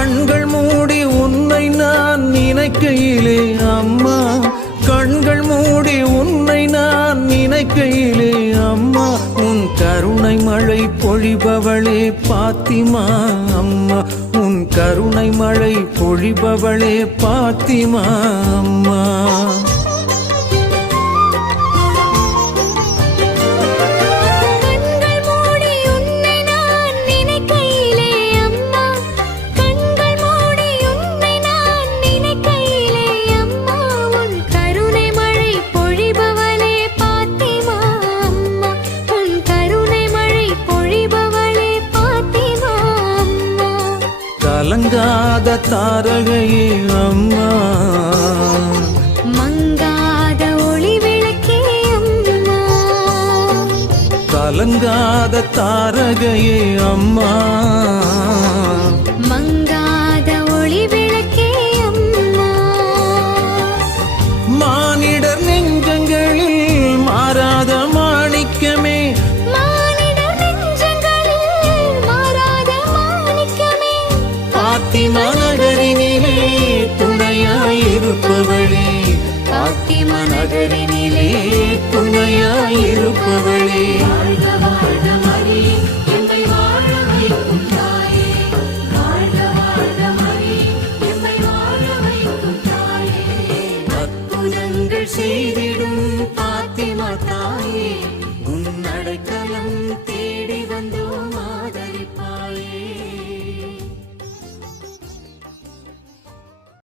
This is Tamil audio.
கண்கள் மூடி உன்னை நான் நினைக்கையிலே அம்மா. கண்கள் மூடி உன்னை நான் நினைக்கையிலே அம்மா. உன் கருணை மழை பொழிபவளே பாத்திமா அம்மா. உன் கருணை மழை பொழிபவளே பாத்திமா அம்மா. கலங்காத தாரகையே அம்மா. மங்காத ஒளி விளக்கே அம்மா. கலங்காத தாரகையே அம்மா. பாத்திமா நகரினிலே துணையாயிருப்பவளே. பாத்திமா நகரினிலே துணையாயிருப்பவளே. செய்திடும்